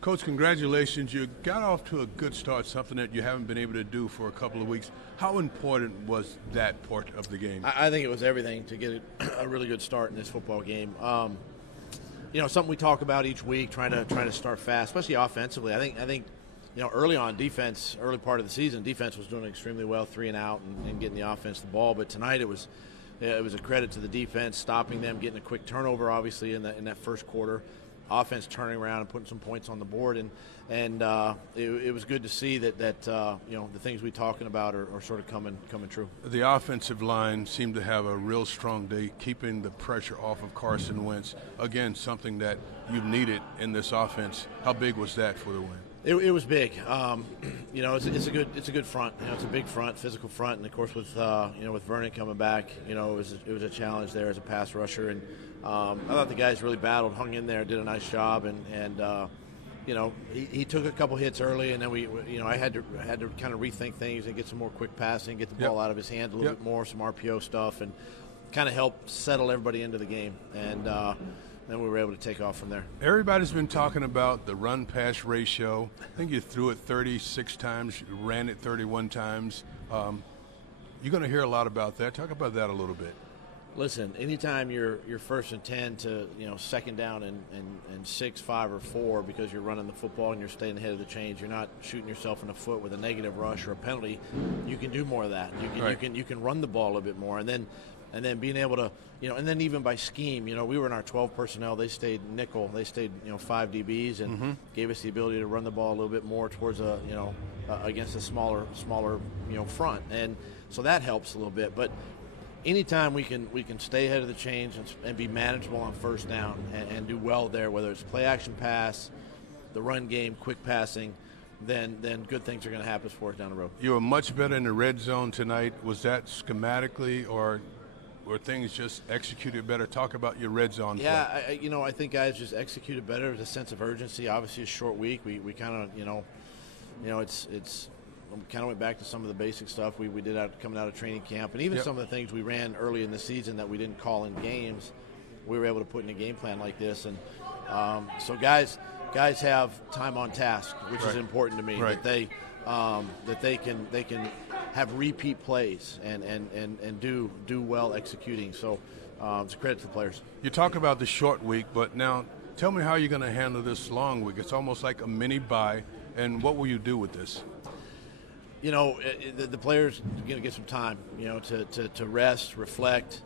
Coach, congratulations. You got off to a good start, something that you haven't been able to do for a couple of weeks. How important was that part of the game? I think it was everything to get a really good start in this football game. Something we talk about each week, trying to start fast, especially offensively. I think early on defense, early part of the season, defense was doing extremely well, 3 and out, and getting the offense the ball. But tonight it was a credit to the defense, stopping them, getting a quick turnover, obviously in that first quarter. Offense turning around and putting some points on the board, and it was good to see that the things we're talking about are sort of coming true. The offensive line seemed to have a real strong day, keeping the pressure off of Carson Wentz. Again, something that you've needed in this offense. How big was that for the win? It was big. It's a good front. It's a big front, physical front, and of course with Vernon coming back, it was a challenge there as a pass rusher, and I thought the guys really battled, hung in there, did a nice job, and he took a couple hits early, and then I had to kind of rethink things and get some more quick passing, get the ball out of his hands a little bit more, some RPO stuff, and kind of help settle everybody into the game, and then we were able to take off from there. Everybody's been talking about the run-pass ratio. I think you threw it 36 times, you ran it 31 times. You're going to hear a lot about that. Talk about that a little bit. Listen, anytime you're first and 10 to second down and 6, 5, or 4 because you're running the football and you're staying ahead of the chains, you're not shooting yourself in the foot with a negative rush or a penalty. You can do more of that. You can run the ball a little bit more, and then being able to and then even by scheme, we were in our 12 personnel. They stayed nickel. They stayed 5 DBs and gave us the ability to run the ball a little bit more towards against a smaller front, and so that helps a little bit, but. Anytime we can stay ahead of the chains and be manageable on first down and do well there, whether it's play action pass, the run game, quick passing, then good things are going to happen for us down the road. You were much better in the red zone tonight. Was that schematically or were things just executed better? Talk about your red zone play. Yeah, I think guys just executed better. There's a sense of urgency. Obviously, a short week. We kind of, it's. We kind of went back to some of the basic stuff we did coming out of training camp, and even some of the things we ran early in the season that we didn't call in games, we were able to put in a game plan like this. And so guys have time on task, which is important to me. That they can have repeat plays and do well executing. So it's a credit to the players. You talk about the short week, but now tell me how you're going to handle this long week. It's almost like a mini bye, and what will you do with this? The players are going to get some time, to rest, reflect,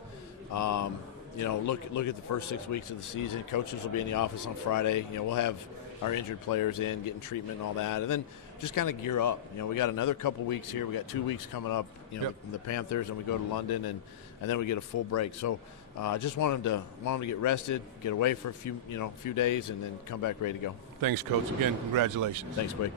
look at the first 6 weeks of the season. Coaches will be in the office on Friday. We'll have our injured players in, getting treatment and all that, and then just kind of gear up. We got another couple weeks here. We got 2 weeks coming up, the Panthers, and we go to London, and then we get a full break. So I just want them to get rested, get away for a few days, and then come back ready to go. Thanks, Coach. Again, congratulations. Thanks, Quake.